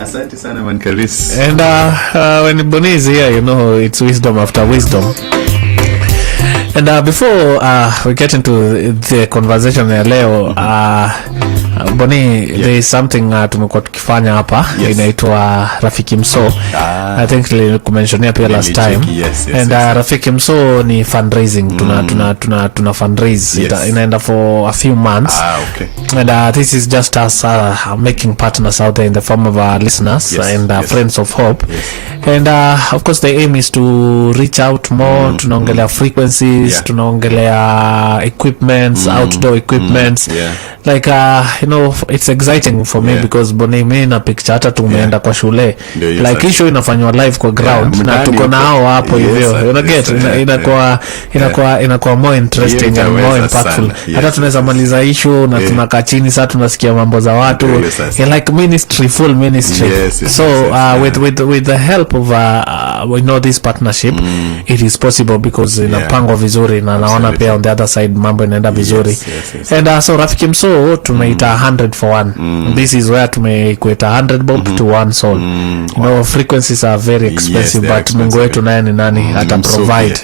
Asante sana man Karis. And when Boni is here, you know, it's wisdom after wisdom. And before we get into the conversation ya leo, Boni, there is something tumekuwa tukifanya hapa, inaitwa Rafiki Mso. I think nilikumentionia pia last time. And Rafiki Mso ni fundraising. Tuna fundraise. Inaenda for a few months. Okay. And this is just us making partners out there in the form of our listeners and friends of hope. And of course the aim is to reach out more. Tunaongelea frequencies, tunaongelea equipments, outdoor equipments. Like you know, it's exciting for me because Boni mimi na picture hata tumeenda kwa shule. Like issue inafanywa live kwa ground na tuko nao hapo hivyo. You get inakuwa more interesting and more impactful. Hata tunaweza maliza issue na tunakaa chini sasa tunasikia mambo za watu. Like ministry, full ministry. So with the help of we know this partnership, it is possible because inapangwa vizuri na naona pia on the other side mambo inaenda vizuri. And so Rafiki Mso tumeita 100 for 1. This is where tumekuita 100 bob to 1 soul. You know, frequencies are very expensive, but Mungu wetu naye ni nani ata provide.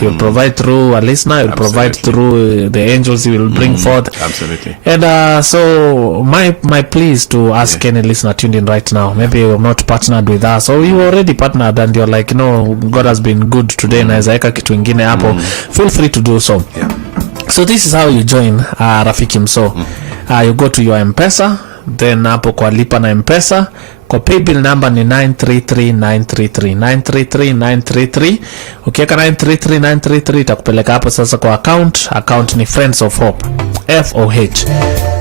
He'll provide through a listener, he'll provide through the angels he will bring forth. Absolutely. And so my plea is to ask any listener tuned in right now, maybe you're not partnered with us or you already partnered and you're like, you know, God has been good today na zaeka kitu ingine hapo, feel free to do so. So this is how you join Rafiki Mso. You go to your M-Pesa, then hapo kwa lipa na M-Pesa, kwa paybill number ni 933933 933933. Ukiweka 933933 itakupeleka hapo sasa kwa account ni Friends of Hope, FOH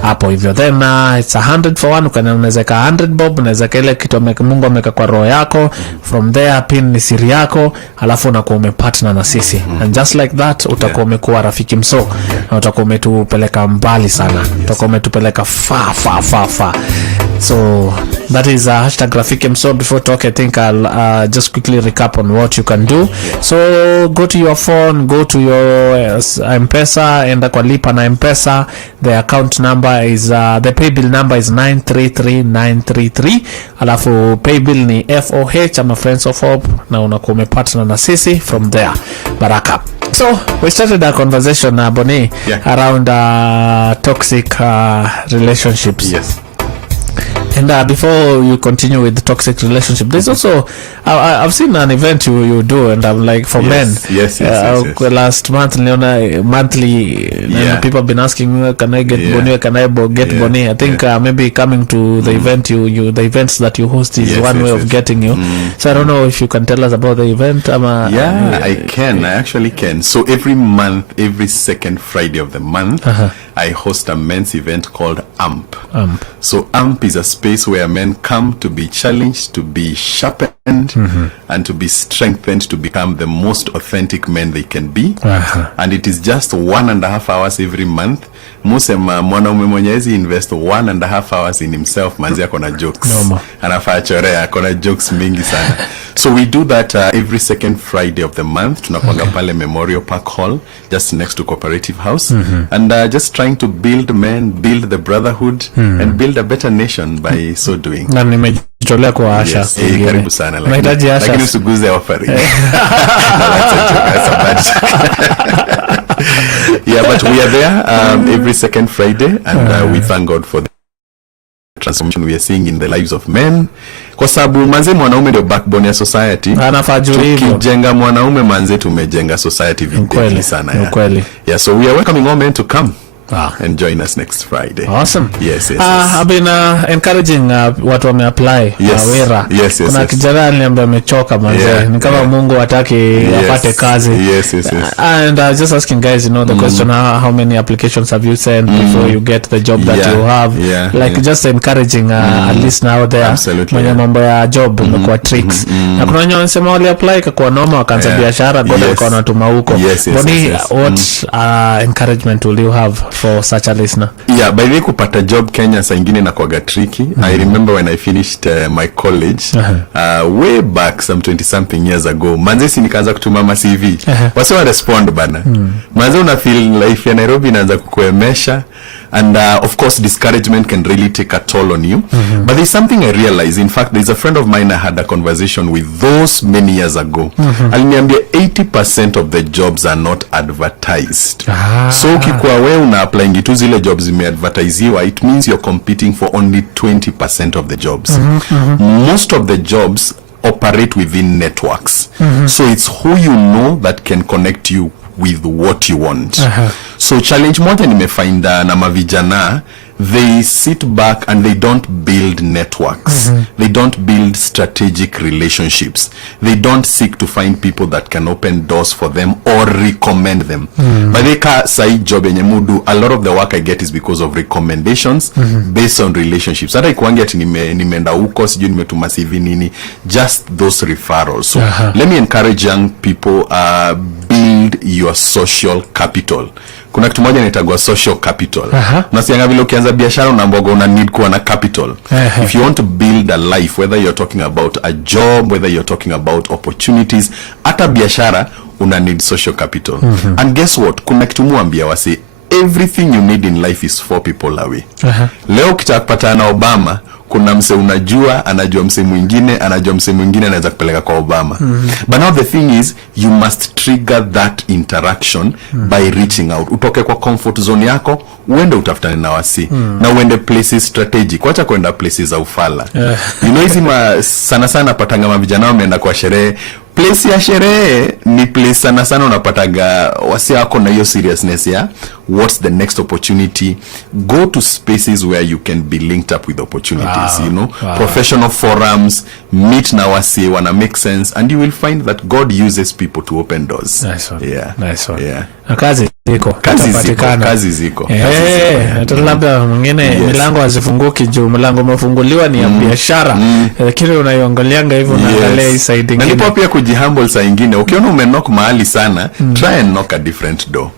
hapo hivyo. Then it's 100 for 1. Unaweza ka 100 bob, unaweza ka ile kitu Mungu ameka kwa roho yako. From there pin ni siri yako, alafu unakuwa umepartner na sisi. And just like that utakuwa umekuwa Rafiki Mso na utakuwa umetupeleka mbali sana. Utakuwa umetupeleka far. So that is hashtag Rafiki Mso. Before talk, I think I'll just quickly recap on what you can do. So go to your phone, go to your M-Pesa, enda kwa lipa na M-Pesa. The account number is the paybill number is 933933. Alafu paybill ni FOH ama Friends of Hope na unakuwa umepartner na sisi from there. Baraka. So we started our conversation Boni around toxic relationships. And before you continue with the toxic relationship, there's also I've seen an event you do, and I'm like for men. Yes. Last month, monthly, people have been asking, can I get Boni? Can I get Boni? I think maybe coming to the event, the events that you host is one way of getting you. So I don't know if you can tell us about the event. I can. I actually can. So every month, every second Friday of the month, I host a men's event called AMP. So AMP is a space where men come to be challenged, to be sharpened, and to be strengthened to become the most authentic men they can be. And it is just 1.5 hours every month. Musema mwanaume mwenyezi invest 1.5 hours in himself, manzi akona jokes. Anafaa chorea, akona jokes mingi sana. So we do that every second Friday of the month. Tunakwanga pale Memorial Park Hall, just next to Cooperative House. And just trying to build men, build the brotherhood, and build a better nation by so doing. Na nimejitolea kwa Asha. Karibu sana. Mahitaji Asha. Lakini usiguze offering. But we are there every second Friday, and we thank God for the transformation we are seeing in the lives of men. Kwa sababu manze mwanaume ndio backbone ya society. Tukijenga mwanaume manze tumejenga society vizuri sana. So we are welcoming all men to come and join us next Friday. Awesome. Yes. I've been encouraging watu wame apply wera. Kuna kijana aliniambia amechoka manze. Ni kama Mungu hataki apate kazi. And just asking guys, you know, the question, how many applications have you sent before you get the job that you have? Like just encouraging a listener out there. Mwenye mambo ya job imekuwa tricks. Na kuna wenye wanasema wali apply kwa noma wakaanza biashara, God alikuwa anatuma huko. Boni, what encouragement will you have for such a listener? By the way, kupata job Kenya saa ingine na kwaga tricky. I remember when I finished my college way back some 20 something years ago. Manze si nikaanza kutuma ma CV. Wasiwa respond bana. Manze una feel life ya Nairobi inaanza kukuemesha. And of course, discouragement can really take a toll on you. But there's something I realized. In fact, there's a friend of mine I had a conversation with those many years ago. Aliniambia 80% of the jobs are not advertised. So ukikuwa wewe una applying tu zile jobs zimeadvertisiwa, it means you're competing for only 20% of the jobs. Most of the jobs operate within networks. So it's who you know that can connect you with what you want. So challenge moja nimefinda na mavijana, they sit back and they don't build networks. They don't build strategic relationships. They don't seek to find people that can open doors for them or recommend them. But they ka sai job yenye mudu, a lot of the work I get is because of recommendations based on relationships. Hata ikuangia ati nimeenda huko sijui nimetuma CV nini, just those referrals. So let me encourage young people, build your social capital. Kuna kitu moja inaitwa social capital. Unasianga vile ukianza biashara unamboga una need kuwa na capital. If you want to build a life, whether you're talking about a job, whether you're talking about opportunities, hata biashara una need social capital. And guess what? Kuna kitu muambia wasi, everything you need in life is 4 people away. Leo kitapata na Obama, kuna mse unajua, anajua mse mwingine, anajua mse mwingine anaweza kupeleka kwa Obama. But now the thing is, you must trigger that interaction by reaching out. Utoke kwa comfort zone yako, uende utafutane na wasi. Na uende places strategic. Wacha kuenda places za ufala. You know hizi sana sana patanga mavijana wameenda kwa sherehe. Place ya sherehe ni place sana sana unapataga wasi wako na hiyo seriousness ya what's the next opportunity. Go to spaces where you can be linked up with opportunities, you know, professional forums, meet na wasi wana make sense, and you will find that God uses people to open doors. Nice one. Yeah. Nice one. Yeah. Kazi ziko. Hata labda mwingine milango hazifunguki juu mlango umefunguliwa ni ya biashara, lakini unaiongolianga hivyo na angalia side nyingine. Na nipo pia kujihumble saa nyingine. Ukiona umenock mahali sana, try and knock a different door.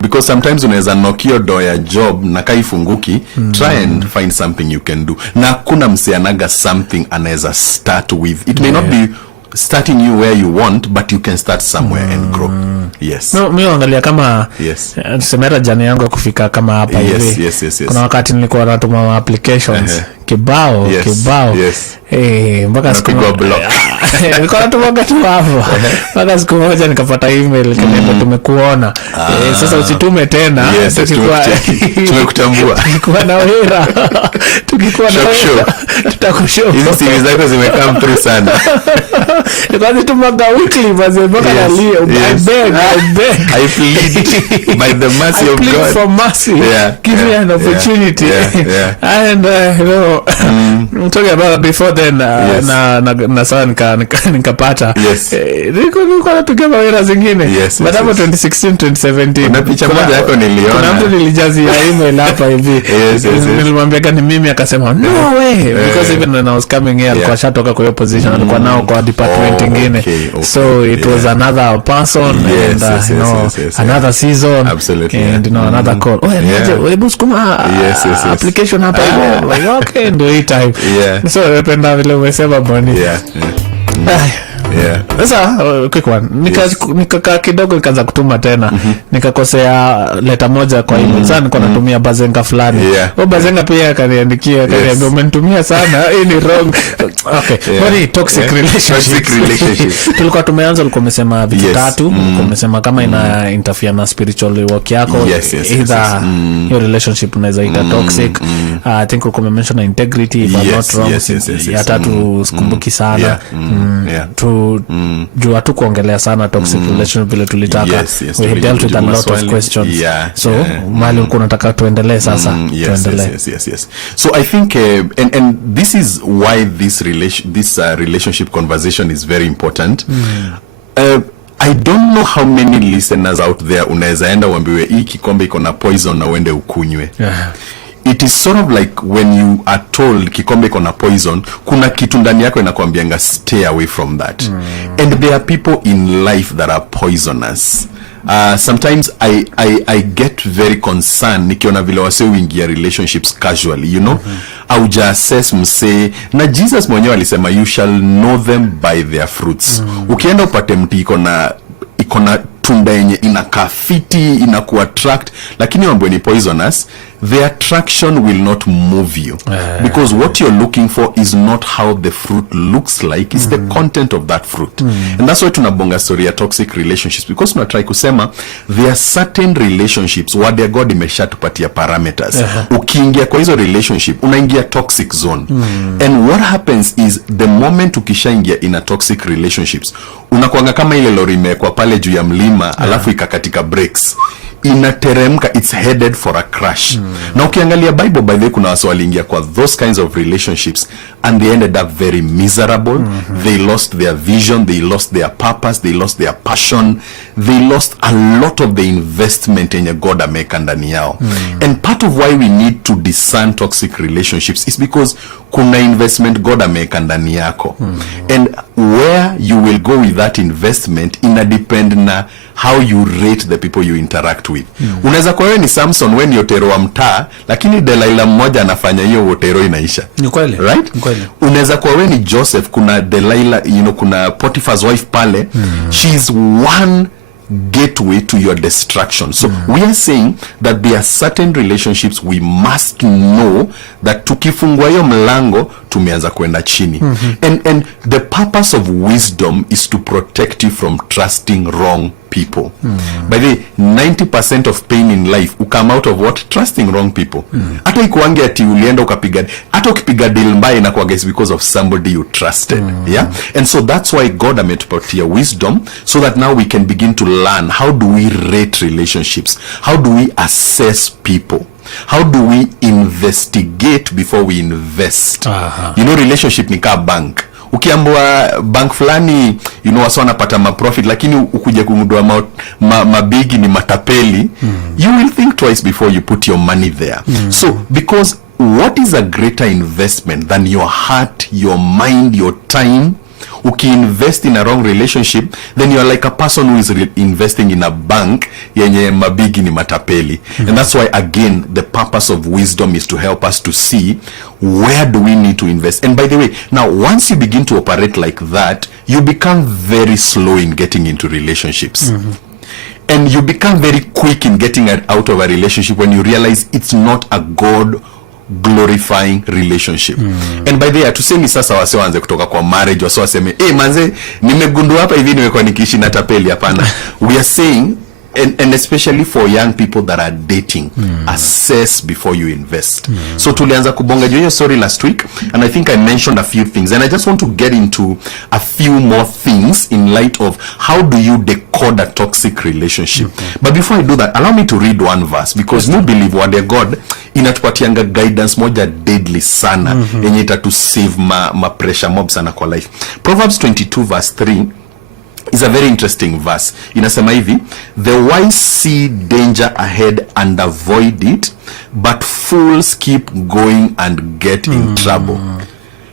Because sometimes unaweza knock your door ya job na kaifunguki, try and find something you can do. Na kuna mseanaga something anaweza start with. It may not be starting you where you want, but you can start somewhere and grow. Yes. No, mimi angalia kama semera jana yangu kufika kama hapa hivi. Yes. Kuna wakati nilikuwa natuma applications kibao. Mpaka siku nilikuwa natuma tu hapo. Mpaka siku moja nikapata email kama tumekuona. Sasa usitume tena. Tumekutambua. Tukikuwa na hera. Tutakushow. Hizi series zako zimekaa through sana. Because tumaga weekly baze mpaka nalia. I beg. I plead by the mercy of God. I plead for mercy. Give me an opportunity. And you know, I'm talking about before then na sawa nikapata. Nilikuwa napiga mawera zingine. But hapo 2016 2017 kuna picha moja yako niliona. Kuna mtu nilijazia email hapa hivi. Nilimwambia gani mimi akasema no way, because even when I was coming here alikuwa shatoka kwa hiyo position, alikuwa nao kwa department ingine. So it was another person and you know another season. Absolutely. And you know another call. Hebu sukuma application hapa hivi. Like okay, do it time. So napenda vile umesema Boni. Sasa quick one, nikakaa kidogo nikaanza kutuma tena, nikakosea leta moja kwa email. Sasa nilikuwa natumia bazenga fulani. Bazenga pia akaniandikia akaniambia umenitumia sana, hii ni wrong. Okay. Boni toxic relationship. Tulikuwa tumeanza, ulikuwa umesema vitu tatu, ulikuwa umesema kama ina interfere na spiritual work yako, either your relationship unaweza ita toxic. I think ulikuwa umemention integrity, if I'm not wrong. Ya tatu sikumbuki sana. Jua tu kuongelea sana toxic relationship vile tulitaka. We dealt with a lot of questions. So mali ulikuwa unataka tuendelee sasa. Yes. So I think and this is why this relationship conversation is very important. I don't know how many listeners out there unaweza enda uambiwe hii kikombe iko na poison na uende ukunywe. It is sort of like when you are told kikombe iko na poison, kuna kitu ndani yako inakwambianga stay away from that. And there are people in life that are poisonous. Sometimes I get very concerned nikiona vile wase uingia relationships casually, you know. Auja assess mse, na Jesus mwenyewe alisema you shall know them by their fruits. Ukienda upate mti iko na tunda yenye inakaa fiti, inakuattract, lakini mambo ni poisonous, the attraction will not move you. Because what you're looking for is not how the fruit looks like, it's the content of that fruit. And that's why tunabonga story ya toxic relationships, because tunatry kusema there are certain relationships where God imeshatupatia parameters. Ukiingia kwa hizo relationship unaingia toxic zone. And what happens is the moment ukishaingia in a toxic relationships, unakuanga kama ile lori imewekwa pale juu ya mlima alafu ikakatika brakes, inateremka, it's headed for a crash. Na ukiangalia Bible, by the way, kuna watu waliingia kwa those kinds of relationships and they ended up very miserable. They lost their vision, they lost their purpose, they lost their passion, they lost a lot of the investment yenye God ameweka ndani yao. And part of why we need to discern toxic relationships is because kuna investment God ameweka ndani yako. And where you will go with that investment ina depend na how you rate the people you interact with. Unaweza kwa wewe ni Samson, when yotero wa mtaa, lakini Delilah mmoja anafanya hiyo wotero inaisha. Ni kweli. Right? Unaweza kwa wewe ni Joseph, kuna Delilah, kuna Potiphar's wife pale, she's one gateway to your destruction. So we are saying that there are certain relationships we must know that tukifungua hiyo mlango tumeanza kwenda chini. And the purpose of wisdom is to protect you from trusting wrong people. By the way, 90% of pain in life will come out of what? Trusting wrong people. Hata ikuange ati ulienda ukapiga, hata ukipiga deal mbaya inakuwa is because of somebody you trusted. Yeah? And so that's why God ametupatia wisdom, so that now we can begin to learn how do we rate relationships? How do we assess people? How do we investigate before we invest? You know, relationship ni ka bank. Ukiambua bank fulani, you know, wasa wanapata ma-profit, lakini ukuje kumudua mabigi ni matapeli, you will think twice before you put your money there. So, because what is a greater investment than your heart, your mind, your time? Uki-invest in a wrong relationship, then you are like a person who is investing in a bank yenye mabigi ni matapeli. And that's why, again, the purpose of wisdom is to help us to see where do we need to invest. And by the way, now once you begin to operate like that, you become very slow in getting into relationships. And you become very quick in getting out of a relationship when you realize it's not a God glorifying relationship. And by the way, tusemi sasa wase waanze kutoka kwa marriage, wase waseme manze nimegundua hapa hivi nimekuwa nikiishi na tapeli. Hapana. We are saying, and especially for young people that are dating, assess before you invest. So tulianza kubonga hiyo story last week, and I think I mentioned a few things, and I just want to get into a few more things in light of how do you decode a toxic relationship. But before I do that, allow me to read one verse, because no believe what their God inatupatianga guidance moja deadly sana yenye itatu save ma pressure mob sana kwa life. Proverbs 22 verse 3 is a very interesting verse. Inasema hivi, the wise see danger ahead and avoid it, but fools keep going and get in trouble.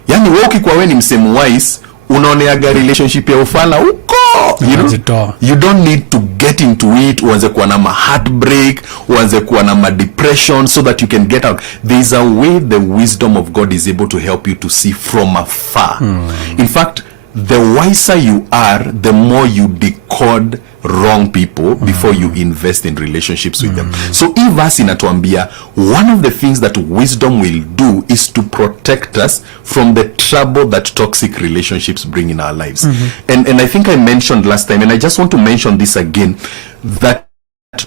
Yani wewe ukikuwa wewe ni msemo wise, unaoneaga relationship ya ufala huko, you don't need to get into it, uanze kuwa na heartbreak, uanze kuwa na depression, so that you can get out. There is a way the wisdom of God is able to help you to see from afar. In fact, the wiser you are, the more you decode wrong people before you invest in relationships with them. So hii verse inatuambia one of the things that wisdom will do is to protect us from the trouble that toxic relationships bring in our lives. And I think I mentioned last time, and I just want to mention this again, that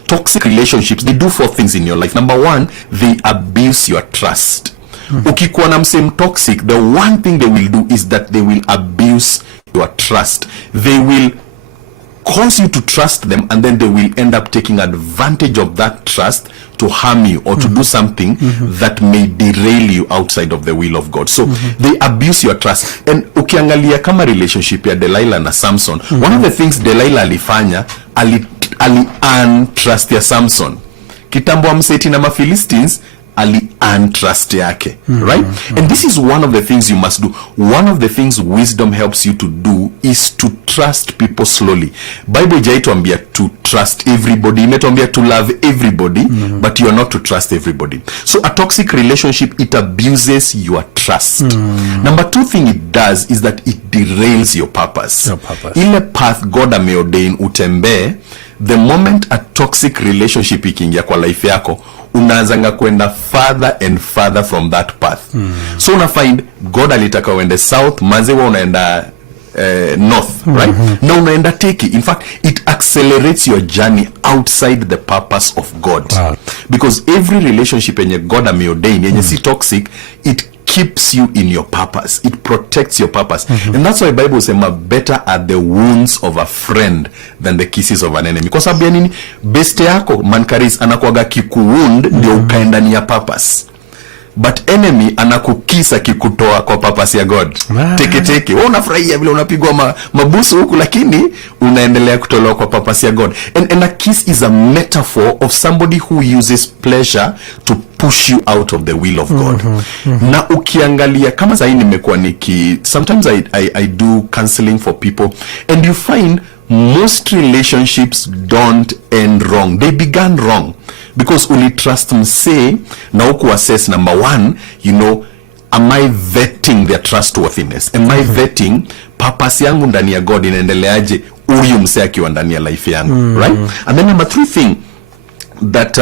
toxic relationships, they do 4 things in your life. Number 1, they abuse your trust. Ukikuwa na msem toxic, the one thing they will do is that they will abuse your trust. They will cause you to trust them, and then they will end up taking advantage of that trust to harm you or to do something that may derail you outside of the will of God. So they abuse your trust. And ukiangalia kama relationship ya Delilah na Samson, one of the things Delilah alifanya, ali trust ya Samson. Kitambo amseti na Philistines, trust yake, right? And this is one of the things you must do. One of the things wisdom helps you to do is to trust people slowly. Bible haijatuambia to trust everybody, imetuambia to love everybody, but you are not to trust everybody. So a toxic relationship, it abuses your trust. Number 2 thing it does is that it derails your purpose. Ile path God ameordain utembee, the moment a toxic relationship ikiingia kwa life yako, unaanzanga kwenda further and further from that path. So una find God alitaka uende south, mazewa unaenda north, right? Now unaenda teki. In fact, it accelerates your journey outside the purpose of God. Because every relationship yenye God ameordain, yenye si toxic, it keeps you in your purpose. It protects your purpose. And that's why Bible says, better are the wounds of a friend than the kisses of an enemy. Kwa sababu ya nini? Beste yako, mankaris, anakuaga kiku-wound, ndio ukaenda ni ya purpose. But enemy anakukisa kikutoa kwa purpose ya God. Teke. Wewe unafurahia vile unapigwa mabusu huku, lakini unaendelea kutolewa kwa purpose ya God. And a kiss is a metaphor of somebody who uses pleasure to push you out of the will of God. Na ukiangalia kama sasa nimekuwa sometimes I do counseling for people, and you find most relationships don't end wrong. They began wrong because uli trust mse na uku assess, number one, you know, am I vetting their trustworthiness? Am I vetting purpose yangu ndani ya God inaendeleaje huyu mse akiwa ndani ya life yangu, right? And then number three thing that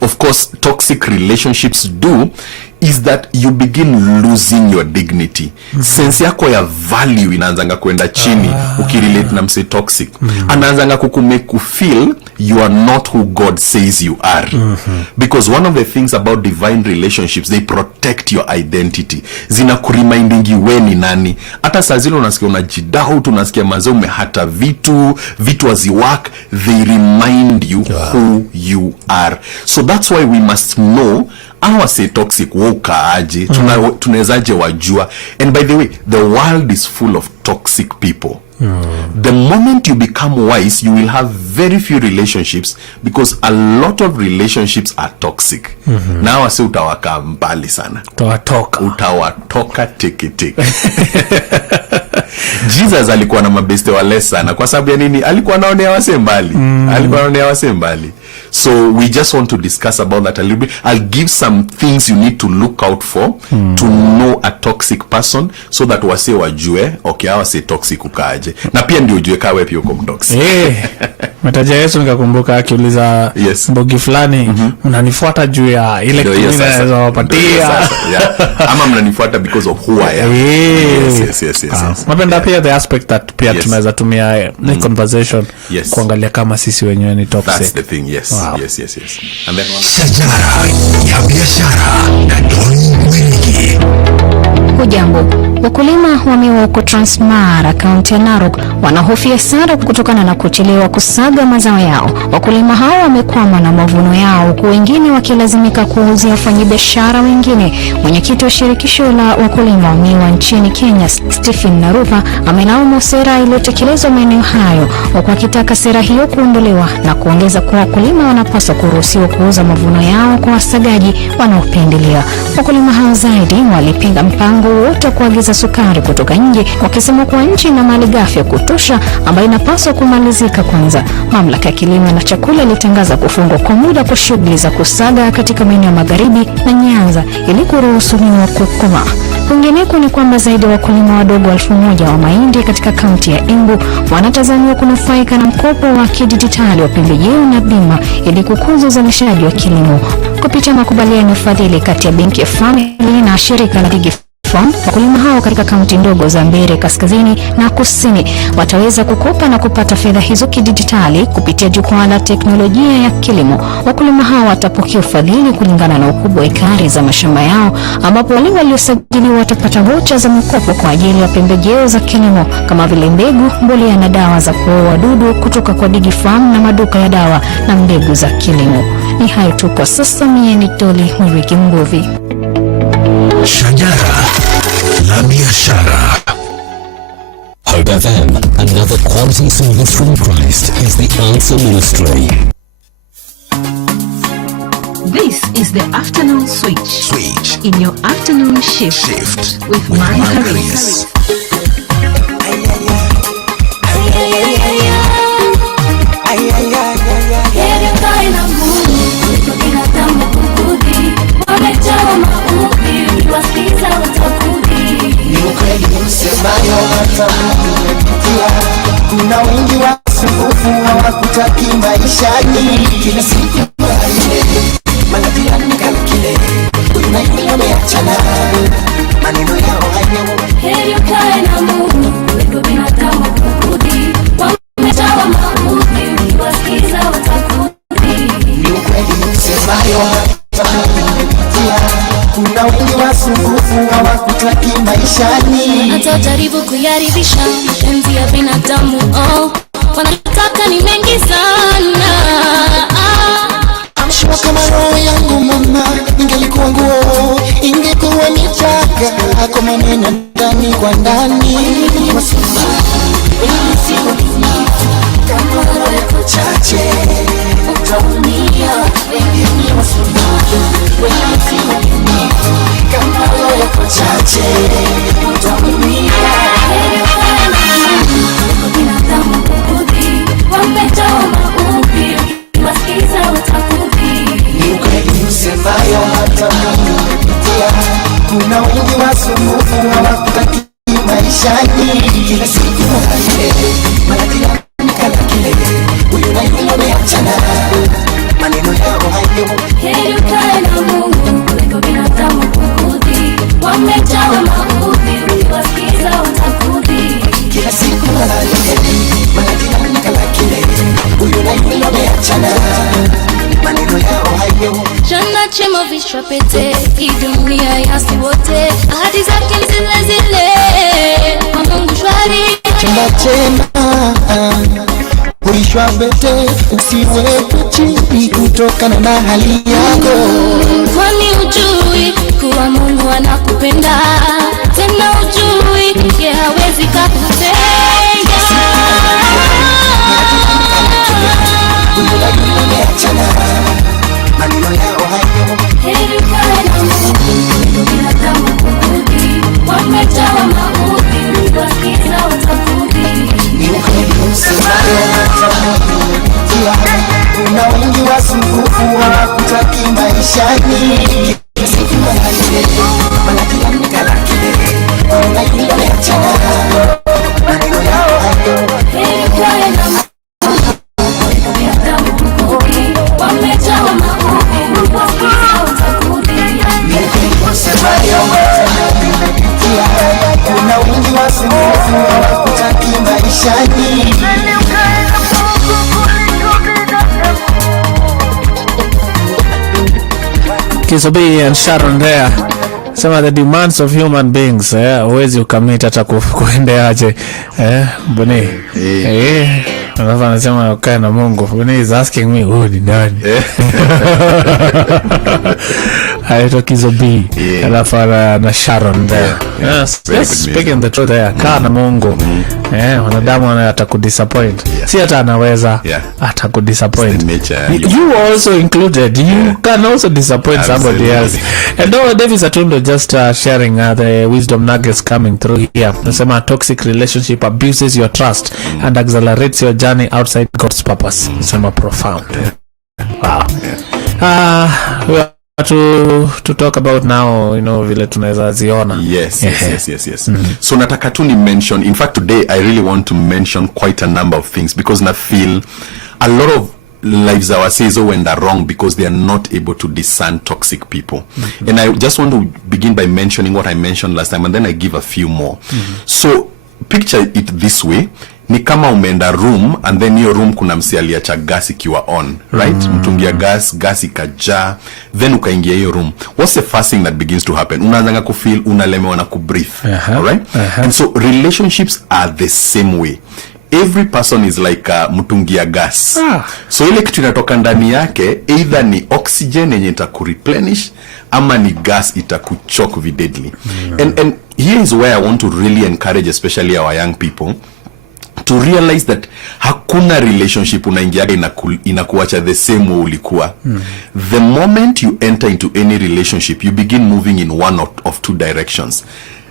of course toxic relationships do is that you begin losing your dignity. Sense yako ya value inaanzanga kwenda chini ukirelate na mse toxic. Anaanzanga kukumake feel you are not who God says you are. Because one of the things about divine relationships, they protect your identity. Zina kuremindingi we ni nani. Hata saa zile unasikia unajidau, unasikia mazao umehata vitu waziwak, they remind you who you are. So that's why we must know our say toxic woka aje, tunezaje wajua. And by the way, the world is full of toxic people. The moment you become wise, you will have very few relationships because a lot of relationships are toxic. Na wase utawaka mbali sana. Utawatoka teke. Jesus alikuwa na mabeste wale sana kwa sababu ya nini? Alikuwa anaonea wase mbali. So we just want to discuss about that a little bit. I'll give some things you need to look out for to know a toxic person so that wase wajue, okay, wase toxic ukaje. Na pia ndio ujue kawe pia uko toxic. Mataja Yesu nikakumbuka akiuliza mbogi fulani, unanifuata juu ya ile kitu ninazowapatia. Ama mnanifuata because of who I am. Yes. Napenda pia the aspect that pia tunaweza tumia conversation kuangalia kama sisi wenyewe ni toxic. That's the thing. Yes. And then Shajara ya biashara na Don Mwingi. Hujambo. Wakulima wa miwa huko Transmara, kaunti ya Narok, wanahofia hasara kutokana na kuchelewa kusaga mazao yao. Wakulima hao wamekwama na mavuno yao, huku wengine wakilazimika kuuzia wafanyabiashara wengine. Mwenyekiti wa shirikisho la wakulima wa miwa nchini Kenya, Stephen Narupa, amelaumu sera iliyotekelezwa maeneo hayo, huku akitaka sera hiyo kuondolewa na kuongeza kuwa wakulima wanapaswa kuruhusiwa kuuza mavuno yao kwa wasagaji wanaopendelea. Wakulima hao zaidi walipinga mpango wote wa kuagiza sukari kutoka nje, wakisema kuwa nchi ina malighafi ya kutosha ambayo inapaswa kumalizika kwanza. Mamlaka ya kilimo na chakula ilitangaza kufungwa kwa muda kwa shughuli za kusaga katika maeneo magharibi na Nyanza ili kuruhusu miwa kukoma. Kwingineko ni kwamba zaidi ya wakulima wadogo 1000 wa mahindi katika kaunti ya Embu wanatazamiwa kunufaika na mkopo wa kidijitali wa pembejeo na bima ili kukuza uzalishaji wa kilimo. Kupitia makubaliano ya ufadhili kati ya Benki ya Family na shirika la Digi Farm, wakulima hao katika kaunti ndogo za Mbeere kaskazini na kusini wataweza kukopa na kupata fedha hizo kidijitali kupitia jukwaa la teknolojia ya kilimo. Wakulima hao watapokea ufadhili kulingana na ukubwa wa ekari za mashamba yao, ambapo wale waliosajiliwa watapata vocha za mkopo kwa ajili ya pembejeo za kilimo kama vile mbegu, mbolea na dawa za kuua wadudu kutoka kwa Digi Farm na maduka ya dawa na mbegu za kilimo. Ni hayo tu kwa sasa. Mimi ni Toli Mwiki Mbuvi. Shajara la biashara. Hope FM, another quality service from Christ, is the answer ministry. This is the afternoon switch in your afternoon shift with Boniface. Kuna wengi wa wasumbufu hawakutaki maishani. Kila siku manajirani kalkile, unayule umeachana, maneno yao hayo. Heri ukae na Mungu kuliko binadamu kukudhi. Wamejawa maudhi, ukiwasikiza watakudhi. Ni ukweli usemayo hatakupitia. Kuna wengi wasumbufu hawakutaki maishani. Hata jaribu kuyaridhisha mapenzi ya binadamu, wanataka ni mengi sana. Amshua kama roho yangu mama, ingelikuwa nguo, ingekuwa michaka kwa maneno ndani kwa ndani. Wasuma, wewe si waminifu, kama roho yako chache utaumia. Wengine wasuma, wewe si waminifu, kama roho yako chache utaumia. Binadamu kukudhi, wamejawa maudhi, ukiwasikiza watakudhi. Ni ukweli usemayo hata unapitia. Kuna wengi wasumbufu hawakutaki maishani. Kila siku manajirani kalkile, huyu na yule wameachana, maneno yao hayo. Heri ukae na Mungu kuliko binadamu kukudhi. Wamejawa maudhi, ukiwasikiza watakudhi. Kila siku manajirani kalkile, huyu na yule wameachana, maneno yao hayo. Chana chema vishwa pete, hii dunia yasi wote, ahadi zake ni zile zile, kwa Mungu shwari. Chema chema huishwa pete, usiwekwe chini kutokana na hali yako. Kwani ujui kuwa Mungu anakupenda, tena ujui ye hawezi kakutenga. Maneno yao hayo. Heri ukae na Mungu kuliko binadamu kukudhi. Wamejawa maudhi, ukiwasikiza watakudhi. Ni ukweli usemayo hata unapitia. Kuna wengi wasumbufu hawakutaki maishani. Siku manajirani kalkile, kuna yule wameachana, maneno yao hayo. Heri ukae na Mungu kuliko binadamu kukudhi. Wamejawa maudhi, ukiwasikiza watakudhi. Ni ukweli usemayo hata unapitia. Kuna wengi wasumbufu hawakutaki maishani. Kisobi and Sharon there. Some of the demands of human beings, huwezi ukamit hata kuendeaje, Boni. Alafu anasema ukae na Mungu. Boni is asking me, ni nani? Haito Kisobi. Alafu na Sharon there. Yes, speaking the truth there. Kaa na Mungu. Wanadamu atakudisappoint. Si hata anaweza atakudisappoint. You also included. You can also disappoint somebody else. And Davis Atundo just sharing the wisdom nuggets coming through here. Nasema toxic relationship abuses your trust and accelerates your journey outside God's purpose. Nasema profound. Wow. We are to talk about now, vile tunaweza ziona. Yes. So nataka tu ni mention, in fact today I really want to mention quite a number of things, because I feel a lot of lives our says went wrong because they are not able to discern toxic people. And I just want to begin by mentioning what I mentioned last time, and then I give a few more. So picture it this way. Ni kama umeenda room, and then your room kuna msi aliacha gas ikiwa on, right? Mtungia gas ikajaa, then ukaingia hiyo room. What's the first thing that begins to happen? Unaanza kufeel unalemewa na kubreathe, all right? And so relationships are the same way. Every person is like mtungia gas. So ile kitu inatoka ndani yake either ni oxygen yenye itakureplenish ama ni gas itakuchoke vividly. And here is where I want to really encourage especially our young people to realize that hakuna relationship unaingiaga inakuacha the same way ulikuwa. The moment you enter into any relationship, you begin moving in one of two directions.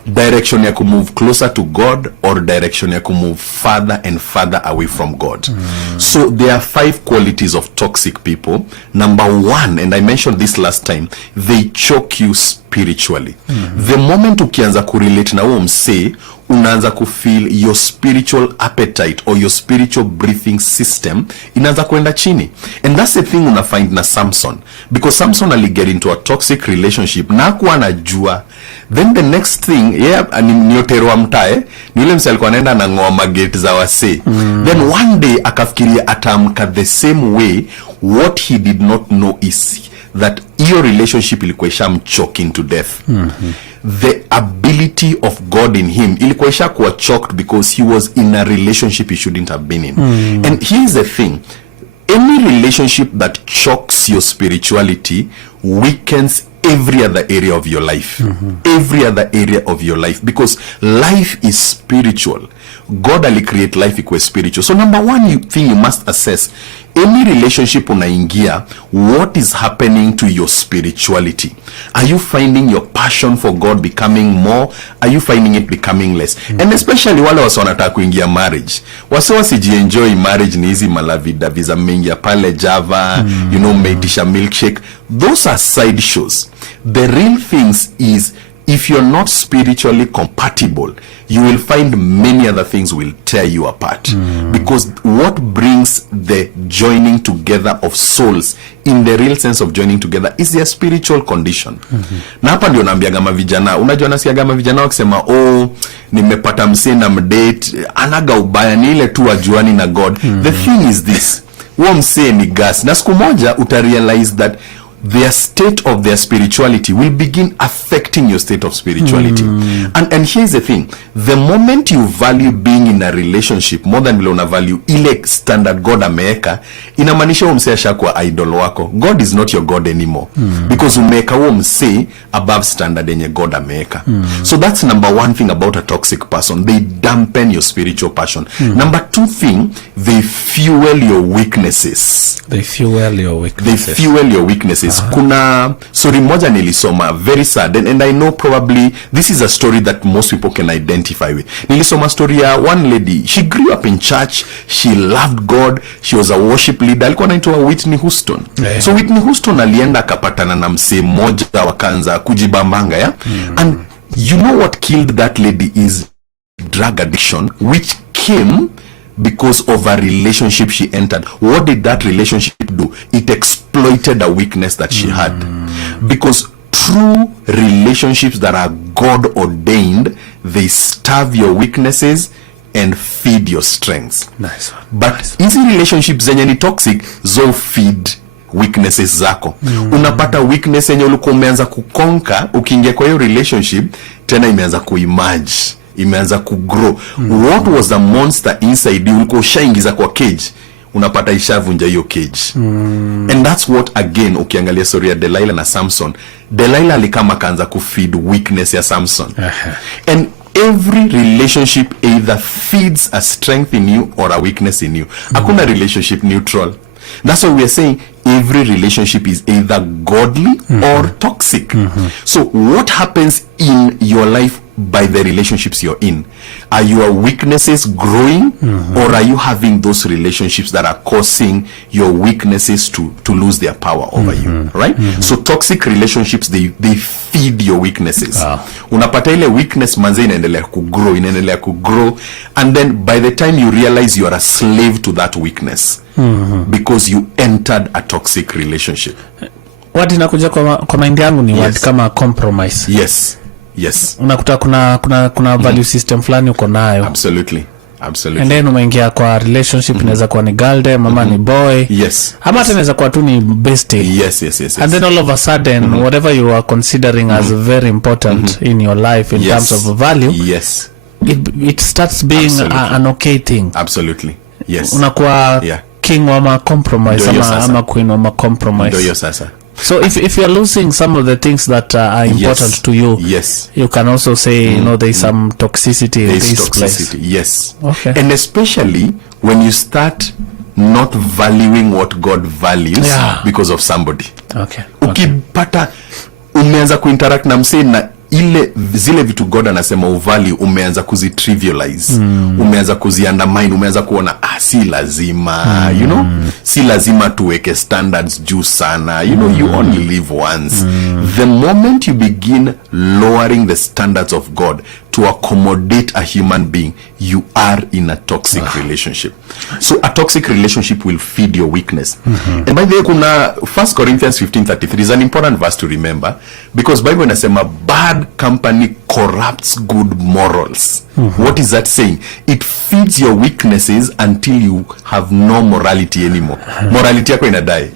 Direction ya move closer to God, or direction ya move further and further away from God. So there are 5 qualities of toxic people. Number 1, and I mentioned this last time, they choke you spiritually. The moment ukianza kurelate na huo msee, unaanza kufeel your spiritual appetite or your spiritual breathing system inaanza kwenda chini. And that's the thing una find na Samson, because Samson ali get into a toxic relationship na kuwa anajua. Then the next thing ni otero wa mtae, ni ule mse alikuwa anaenda na ngoa magate za wase. Then one day akafikiria atamka the same way. What he did not know is that your relationship ilikuwa ishamchoking to death. The ability of God in him ilikuwa ishakuwa choked because he was in a relationship he shouldn't have been in. And here's the thing, any relationship that chokes your spirituality weakens every other area of your life. Every other area of your life, because life is spiritual. God ali create life equals spiritual. So number one thing you must assess, any relationship unaingia, what is happening to your spirituality? Are you finding your passion for God becoming more? Are you finding it becoming less? And especially wale wase wanataka kuingia marriage, wase wasijienjoy marriage ni hizi malavida visa mengia pale Java, you know, meitisha milkshake. Those are side shows. The real things is, if you're not spiritually compatible, you will find many other things will tear you apart. Because what brings the joining together of souls, in the real sense of joining together, is their spiritual condition. Na hapa ndio naambiaga mavijana, unajua nasikiaga mavijana wakisema, nimepata msee na mdate, anaga ubaya, ni ile tu wajuani na God. The thing is this, huo msee ni gas. Na siku moja utarealize that their state of their spirituality will begin affecting your state of spirituality. And here's the thing, the moment you value being in a relationship more than vile una value ile standard God ameeka, inamaanisha huo msee ashakuwa idol wako. God is not your God anymore, because umeeka huo msee above standard yenye God ameeka. So that's number one thing about a toxic person, they dampen your spiritual passion. Number two thing, they fuel your weaknesses. They fuel your weaknesses. Kuna story moja nilisoma, very sad, and I know probably this is a story that most people can identify with. Nilisoma story ya one lady, she grew up in church, she loved God, she was a worship leader, alikuwa anaitwa Whitney Houston. So Whitney Houston alienda akapatana na msee mmoja, wakaanza kujibambanga and you know what killed that lady is drug addiction, which came because of a relationship she entered. What did that relationship do? It exploited a weakness that she had. Because true relationships that are God ordained, they starve your weaknesses and feed your strengths. Nice. But easy relationships zenye ni toxic, zo feed weaknesses zako. Unapata weakness yenye ulikuwa umeanza kukonka, ukiingia kwa hiyo relationship tena imeanza kuemerge, imeanza kugrow. What was the monster inside you ulikuwa ushaingiza kwa cage, unapata ishavunja hiyo cage. And that's what, again, ukiangalia story ya Delilah na Samson, Delilah alikama kaanza kufeed weakness ya Samson. And every relationship either feeds a strength in you or a weakness in you. Hakuna relationship neutral. That's why we are saying every relationship is either godly or toxic. So what happens in your life by the relationships you're in? Are your weaknesses growing, or are you having those relationships that are causing your weaknesses to lose their power over you, right? So toxic relationships, they feed your weaknesses. Unapata ile weakness manze inaendelea kugrow, and then by the time you realize you are a slave to that weakness, because you entered a toxic relationship. What inakuja kwa mind yangu ni word kama compromise. Yes. Unakuta kuna value system fulani uko nayo. Absolutely. And then umeingia kwa relationship, inaweza kuwa ni girl dem, mama ni boy. Ama inaweza kuwa tu ni bestie. Yes. And then all of a sudden, whatever you are considering as very important in your life in terms of value, it starts being an okay thing. Absolutely. Yes. Unakuwa king wa ma compromise ama queen wa ma compromise. Ndio sasa. So if you're losing some of the things that are important to you, you can also say, you know, there's some toxicity in this place. Yes. Okay. And especially when you start not valuing what God values because of somebody. Okay. Ukipata umeanza kuinteract na msee na zile vitu God anasema uvalue, umeanza kuzitrivialize, umeanza kuziundermine, umeanza kuona si lazima, you know, si lazima tuweke standards juu sana, you know, you only live once. The moment you begin lowering the standards of God to accommodate a human being, you are in a toxic relationship. So a toxic relationship will feed your weakness. And by the way, kuna 1 Corinthians 15:33 is an important verse to remember, because Bible inasema bad company corrupts good morals. What is that saying? It feeds your weaknesses until you have no morality anymore. Morality yako inadai.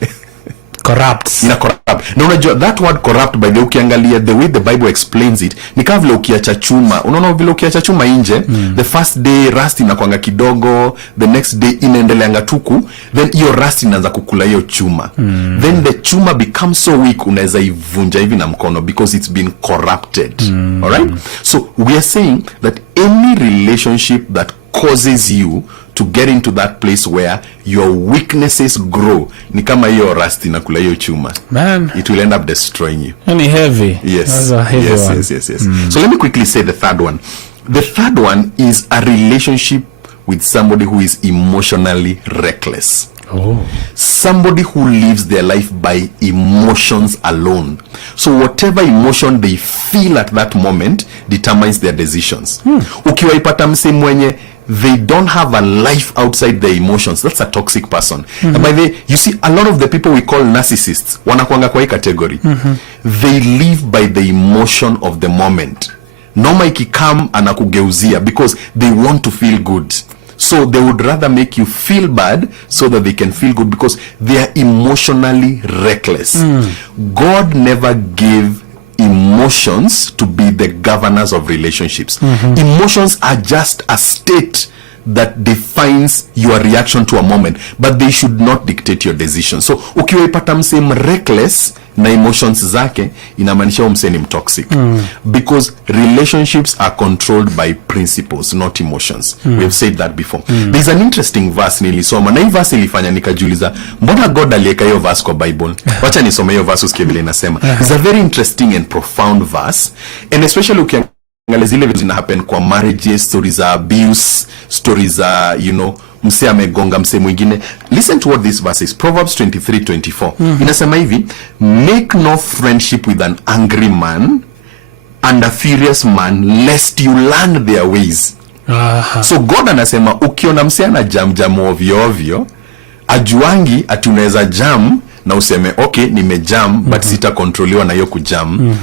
Corrupts. Ina corrupt. Na unajua that word corrupt, by the way, ukiangalia the way the Bible explains it, ni kama vile ukiacha chuma. Unaona vile ukiacha chuma nje, the first day rust inakuanga kidogo, the next day inaendeleanga tuku, then hiyo rust inaanza kukula hiyo chuma. Then the chuma becomes so weak unaweza ivunja hivi na mkono because it's been corrupted. All right? So we are saying that any relationship that causes you to get into that place where your weaknesses grow, ni kama hiyo rust inakula hiyo chuma, man, it will end up destroying you. Any heavy. Yes. That's a heavy one. Yes. So let me quickly say the third one. The third one is a relationship with somebody who is emotionally reckless. Somebody who lives their life by emotions alone. So whatever emotion they feel at that moment determines their decisions. Ukiwaipata mse mwenye they don't have a life outside their emotions, that's a toxic person. And by the way, you see a lot of the people we call narcissists, wanakuanga kwa hii category. They live by the emotion of the moment. Noma ikikam anakugeuzia because they want to feel good. So they would rather make you feel bad so that they can feel good because they are emotionally reckless. God never gave emotions to be the governors of relationships. Emotions are just a state that defines your reaction to a moment, but they should not dictate your decision. So ukiwaipata mse reckless na emotions zake, inamaanisha mse ni toxic. Because relationships are controlled by principles, not emotions. We have said that before. There's an interesting verse nilisoma, na hii verse ilifanya nikajiuliza, mbona God aliweka hiyo verse kwa Bible? Wacha nisome hiyo verse usikie vile inasema. It's a very interesting and profound verse, and especially ukiangalia zile vitu zina happen kwa marriages, stories za abuse, stories za mse amegonga mse mwingine. Listen to what this verse is. Proverbs 23:24. Inasema hivi, make no friendship with an angry man and a furious man lest you learn their ways. So God anasema ukiona mse ana jam ovyo ajuangi ati unaweza jam na useme okay nimejam but sita kontroliwa na hiyo kujam.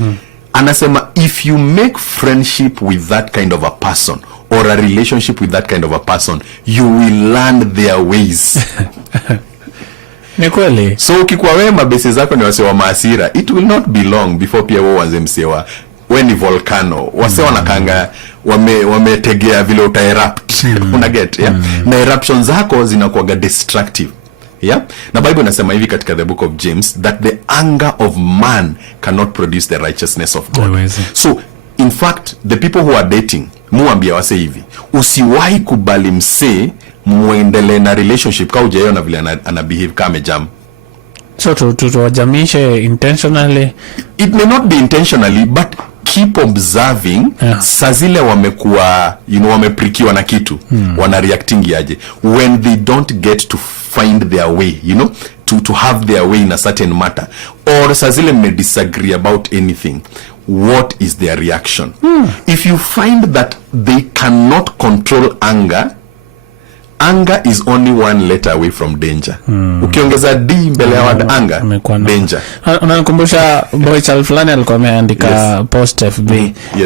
Anasema if you make friendship with that kind of a person or a relationship with that kind of a person, you will learn their ways. Ni kweli. So ukikuwa wewe mabese zako ni wase wa maasira, it will not be long before pia wao wanze msewa when ni volcano wase wanakanga wametegea vile uta erupt. Una get na eruptions zako zinakuwa destructive. Na Bible inasema hivi katika the book of James that the anger of man cannot produce the righteousness of God. So in fact the people who are dating, muambia wase hivi, usiwahi kubali mse muendele na relationship kama hujaiona vile ana behave kama jam. So to wajamishe intentionally, it may not be intentionally but keep observing. Saa zile wamekuwa wameprikiwa na kitu, wana reacting aje when they don't get to find their way, to have their way in a certain matter, or saa zile may disagree about anything. What is their reaction? If you find that they cannot control anger is only one letter away from danger. Ukiongeza D mbele ya word anger, danger. Unanikumbusha boy child fulani alikuwa ameandika post FB.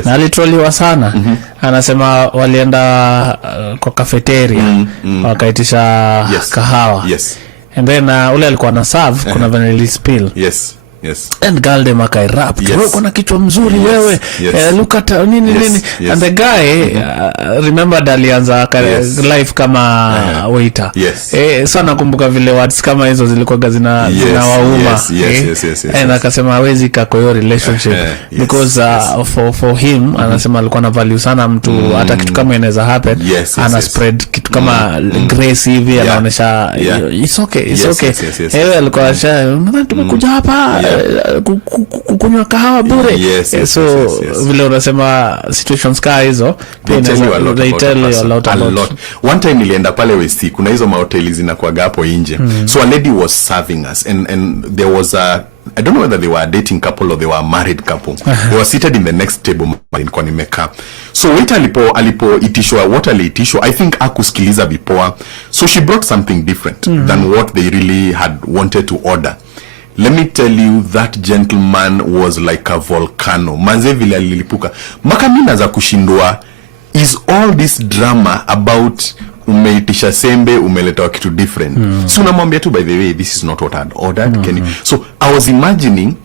Na alitroliwa sana. Anasema walienda kwa cafeteria wakaitisha kahawa. And then ule alikuwa na serve kuna vanilla spill. And girl dem akairap. Wewe kuna kichwa mzuri wewe. Look at nini. And the guy remembered alianza life kama waiter. So nakumbuka vile words kama hizo zilikuwa zinawauma. And akasema hawezi kako hiyo relationship because for him anasema alikuwa na value sana mtu, hata kitu kama inaweza happen ana spread kitu kama grace hivi, anaonesha it's okay. Alikuwa tumekuja hapa kukunywa kahawa bure. So vile unasema situations kaa hizo they tell you a lot. One time nilienda pale West, kuna hizo mahoteli zinakuwa hapo nje. So a lady was serving us and there was a I don't know whether they were a dating couple or they were a married couple. They were seated in the next table kwa nimekaa. So waiter alipo itishwa what aliitishwa, I think akusikiliza bipoa. So she brought something different than what they really had wanted to order. Let me tell you, that gentleman was like a volcano. Manze vile alilipuka. Makamina za kushindwa, is all this drama about umeitisha sembe umeleta kitu different. So unamwambia tu, by the way, this is not what I had ordered. Can you? So I was imagining,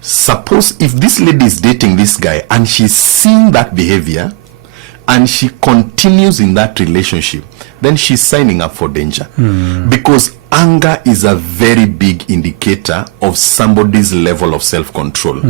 suppose if this lady is dating this guy and she's seeing that behavior and she continues in that relationship, then she's signing up for danger. Because anger is a very big indicator of somebody's level of self-control.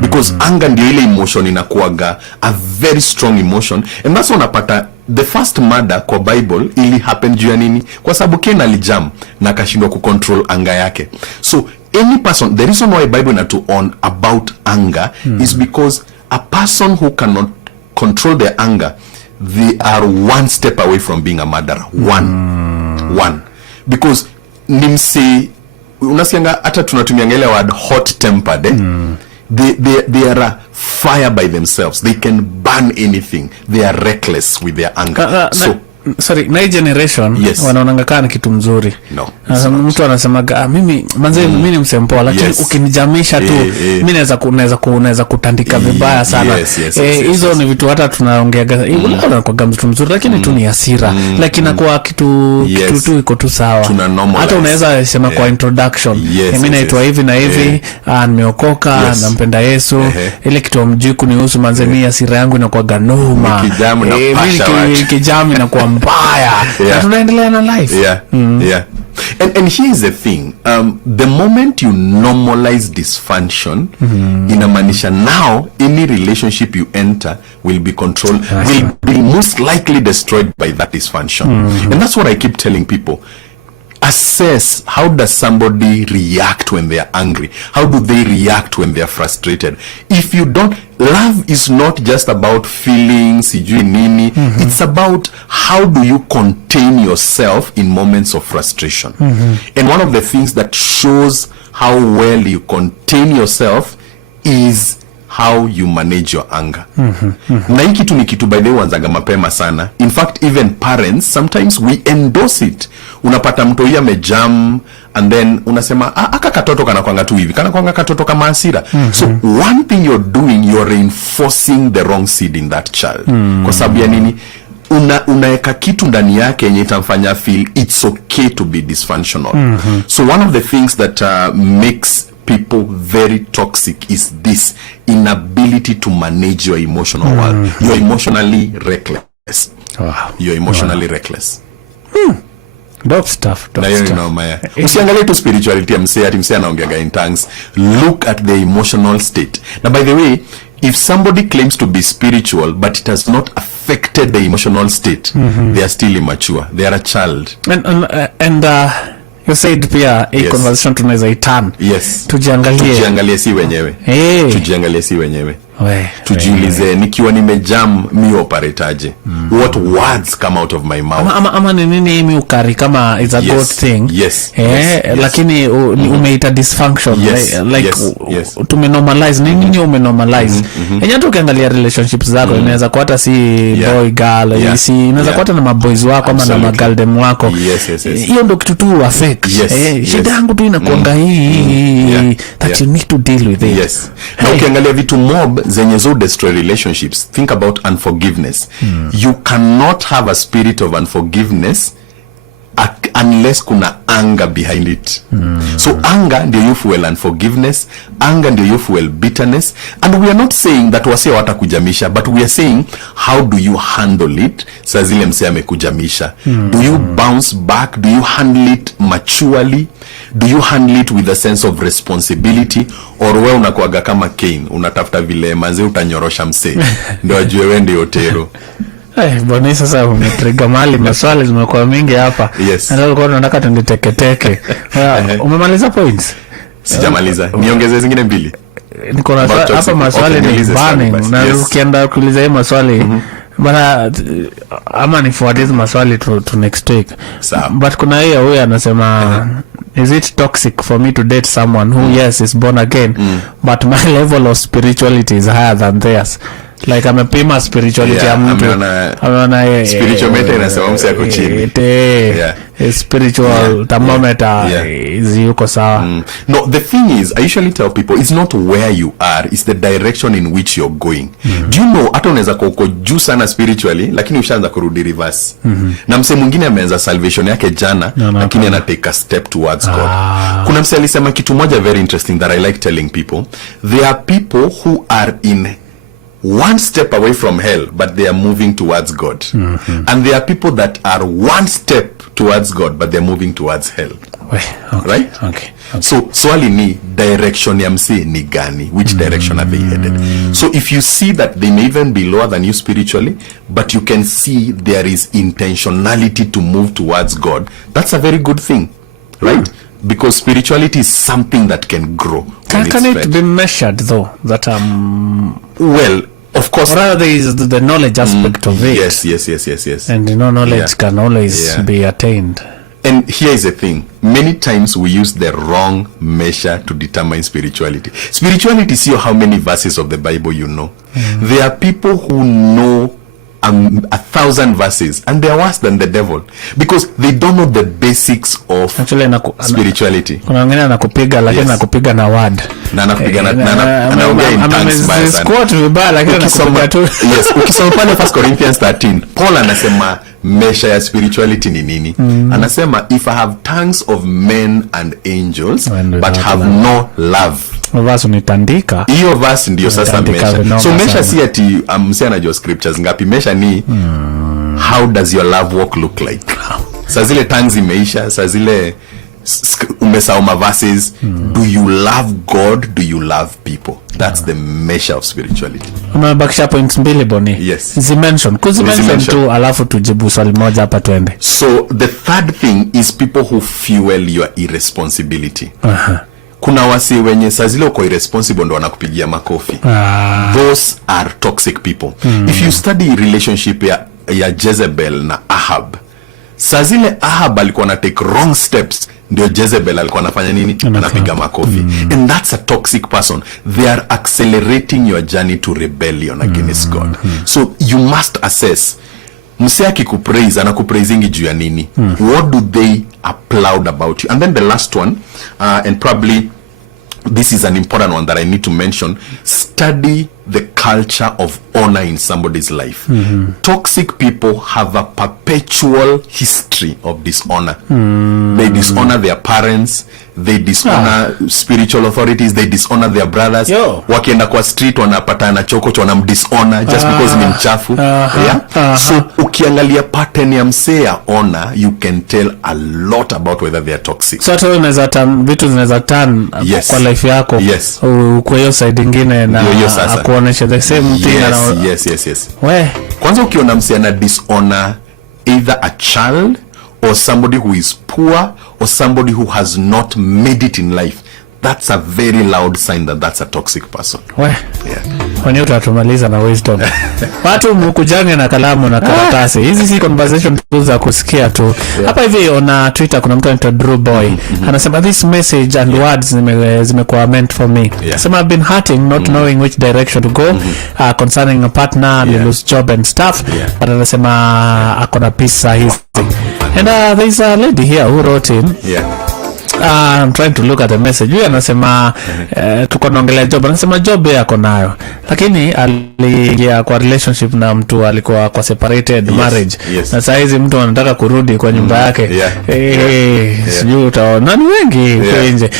Because anger ndio ile emotion inakuaga a very strong emotion, and that's unapata the first murder kwa Bible ili happen juu ya nini? Kwa sababu Cain alijam na akashindwa kucontrol anger yake. So any person, the reason why Bible na to on about anger is because a person who cannot control their anger, they are one step away from being a murderer. One. Because nimse unasianga hata tunatumia ngele word hot tempered. They are a fire by themselves. They can burn anything. They are reckless with their anger. Sorry, my generation wanaonanga kana kitu mzuri. No. Mtu anasemaga mimi manze mimi ni msempoa, lakini ukinijamisha tu mimi naweza kutandika vibaya sana. Hizo ni vitu hata tunaongeaga kwa mtu mzuri, lakini tu ni hasira. Lakini kwa kitu tu iko tu sawa. Hata unaweza sema kwa introduction, mimi naitwa hivi na hivi, nimeokoka, nampenda Yesu. Ile kitu mjui kunihusu manze, mimi hasira yangu inakuwa ganoma. Mimi kijamu na kwa mbaya. Tunaendelea na life. And here's the thing, the moment you normalize dysfunction, inamaanisha now any relationship you enter will be controlled, will be most likely destroyed by that dysfunction. And that's what I keep telling people. Assess, how does somebody react when they are angry? How do they react when they are frustrated? If you don't, love is not just about feelings, it's about how do you contain yourself in moments of frustration. And one of the things that shows how well you contain yourself is how you manage your anger. Na hii kitu ni kitu by the way wanzaga mapema sana. In fact, even parents, sometimes we endorse it. Unapata mtu yeye amejam and then unasema aka katoto kana kwanga tu hivi, kana kwanga katoto kama hasira. So one thing you're doing, you're reinforcing the wrong seed in that child. Kwa sababu ya nini? Unaeka kitu ndani yake yenye itamfanya feel it's okay to be dysfunctional. So one of the things that makes people very toxic is this inability to manage your emotional world. You're emotionally reckless. You're emotionally reckless. Dope stuff. Usiangalie tu spirituality mse anaongeaga in tongues. Look at the emotional state. Now, by the way, if somebody claims to be spiritual but it has not affected the emotional state, they are still immature. They are a child. And you said pia conversation tunaweza itan. Tujiangalie si wenyewe. Tujiangalie si wenyewe. Tujiulize nikiwa nimejam mi operate. What words come out of my mouth? Ama ni nini mi ukari kama is a good thing. Lakini umeita dysfunction. Tumenormalize nini umenormalize. Hata ukiangalia relationships zako inaweza kuwa hata si boy girl, inaweza kuwa hata na maboys wako ama na magaldem wako. Hiyo ndio kitu tu affect. Shida yangu tu inakuanga hii that you need to deal with it. Na ukiangalia vitu mob zenye zo destroy relationships, think about unforgiveness. You cannot have a spirit of unforgiveness unless kuna anger behind it. So anger ndio you fuel unforgiveness, anger ndio you fuel bitterness. And we are not saying that wase watakujamisha, but we are saying how do you handle it? Saa zile mse amekujamisha. Do you bounce back? Do you handle it maturely? Do you handle it with a sense of responsibility? Or wewe unakuaga kama Cain, unatafuta vile manze utanyorosha mse ndio ajue wewe ndio tero. Boni sasa umetrigger mali maswali zimekuwa mingi hapa. Ndio kwa nataka tunditeketeke. Umemaliza points? Sijamaliza. Niongeze zingine mbili. Niko na hapa maswali ni burning. Na ukienda kuuliza hizo maswali bana ama ni forward hizo maswali to next week. But kuna huyu anasema is it toxic for me to date someone who yes is born again but my level of spirituality is higher than theirs? Like amepima spirituality ya mtu ameona spiritual meter inasema msi yako chini, spiritual thermometer is yuko sawa. No, the thing is, I usually tell people it's not where you are, it's the direction in which you're going. Do you know hata unaweza kuwa juu sana spiritually lakini ushaanza kurudi reverse. Na mse mwingine ameanza salvation yake jana lakini ana take a step towards God. Kuna mse alisema kitu moja very interesting that I like telling people. There are people who are in one step away from hell, but they are moving towards God. And there are people that are one step towards God, but they're moving towards hell. Right? Okay. So, swali ni direction ya msi ni gani? Which direction are they headed? So, if you see that they may even be lower than you spiritually, but you can see there is intentionality to move towards God, that's a very good thing. Right? Because spirituality is something that can grow. Can it be measured though? That well, of course. Or rather there is the knowledge aspect of it. Yes. And knowledge can always be attained. And here is the thing. Many times we use the wrong measure to determine spirituality. Spirituality is how many verses of the Bible you know. There are people who know 1,000 verses and they are worse than the devil because they don't know the basics of spirituality. Kuna wengine anakupiga lakini anakupiga na word. Na anakupiga na anaongea in tongues by sana. Quote vibaya lakini anakupiga tu. Yes, ukisoma pale 1 Corinthians 13, Paul anasema measure ya spirituality ni nini? Anasema if I have tongues of men and angels but have no love. Verse unitandika. Hiyo verse ndio sasa measure. So measure si ati msi anajua scriptures ngapi. Measure ni how does your love walk look like? Saa zile tongues imeisha, saa zile umesoma verses. Do you love God? Do you love people? That's the measure of spirituality. Umebakisha points mbili Boni. Yes. Zimension tu alafu tujibu swali moja hapa tuende. So the third thing is people who fuel your irresponsibility. Kuna wasi wenye saa zile uko irresponsible ndo wanakupigia makofi. Those are toxic people. If you study relationship ya Jezebel na Ahab, saa zile Ahab alikuwa na take wrong steps, ndio Jezebel alikuwa anafanya nini? Anapiga makofi. And that's a toxic person. They are accelerating your journey to rebellion against God. So you must assess. Mse akikupraise anakupraisingi juu ya nini? What do they applaud about you? And then the last one, and probably this is an important one that I need to mention, study the culture of honor in somebody's life. Toxic people have a perpetual history of dishonor. They dishonor their parents, they dishonor spiritual authorities, they dishonor their brothers. Wakienda kwa street wanapatana chokocho wanamdishonor just because ni mchafu. So ukiangalia pattern ya msee ya honor, you can tell a lot about whether they are toxic. So hata unaweza vitu zinaweza turn kwa life yako. Kwa hiyo side nyingine na akuonesha the same thing. Yes. Kwanza ukiona msee ana dishonor either a child or somebody who is poor or somebody who has not made it in life, that's a very loud sign that that's a toxic person. Kwani utatumaliza na wisdom. Watu mkujange na kalamu na karatasi. Hizi si conversation tools za kusikia tu. Hapa hivi on Twitter kuna mtu anaitwa Drew Boy. Anasema this message and words zimekuwa meant for me. Anasema I've been hurting not knowing which direction to go concerning a partner, lose job and stuff. But anasema akona peace hizi. And there's a lady here who wrote in. I'm trying to look at the message. Yeye anasema tuko naongelea job. Anasema job yako nayo. Lakini aliingia kwa relationship na mtu alikuwa kwa separated marriage. Na saa hizi mtu anataka kurudi kwa nyumba yake. Sijui utaona ni wengi nje.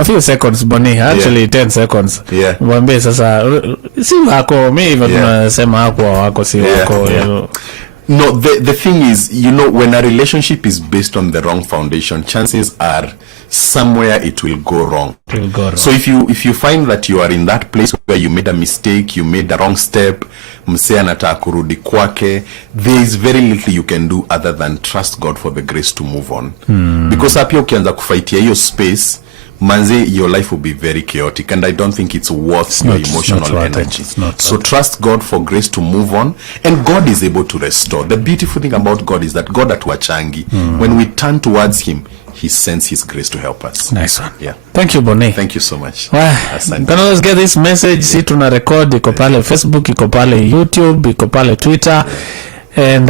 A few seconds Boni, actually 10 seconds. Mwambie sasa si wako, mimi hivyo tunasema wako si wako. No, the thing is, when a relationship is based on the wrong foundation, chances are somewhere it will go wrong. So if you find that you are in that place where you made a mistake, you made the wrong step, msee anataka kurudi kwake, there is very little you can do other than trust God for the grace to move on. Because hapo ukianza kufightia hiyo space, manze, your life will be very chaotic, and I don't think it's worth your emotional energy. So trust God for grace to move on, and God is able to restore. The beautiful thing about God is that God atuachangi. When we turn towards him, he sends his grace to help us. Nice one. Yeah. Thank you, Bonnie. Thank you so much. You can always get this message. Si tuna record, iko pale Facebook, iko pale YouTube, iko pale Twitter, and